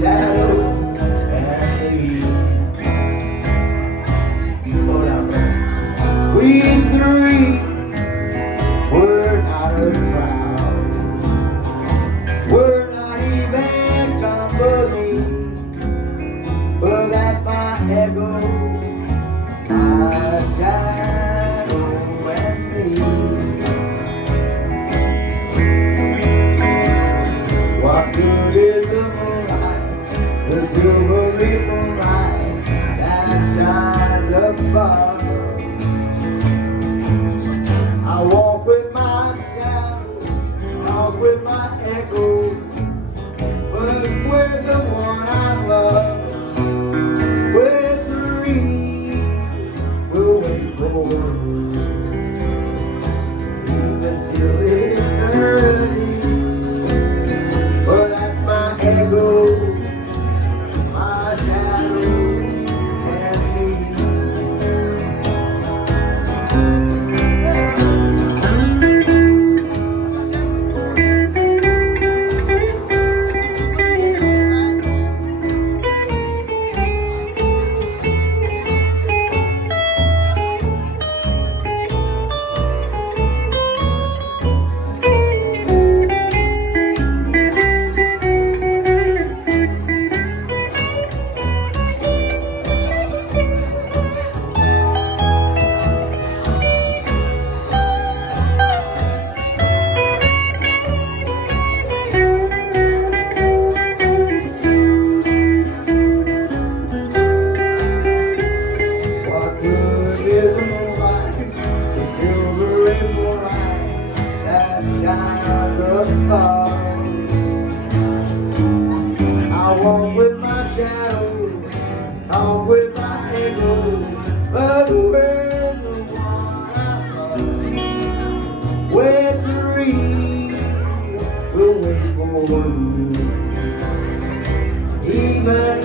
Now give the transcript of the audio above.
shadow and me. Slow down, bro. We three were not a crowd. We're not even company, but that's my echo, my shadow and me. What good is the moonlight, the silvery moonlight that shines above? I walk with my shadow, talk with my echo, but we're the one I love. We're three, we'll wait for even till eternity. But that's my echo, my shadow and me. What good is the moonlight, the silvery moonlight that shines above? I walk with my shadow, talk with my echo, but we're the one I love. We're three, we'll wait for you, even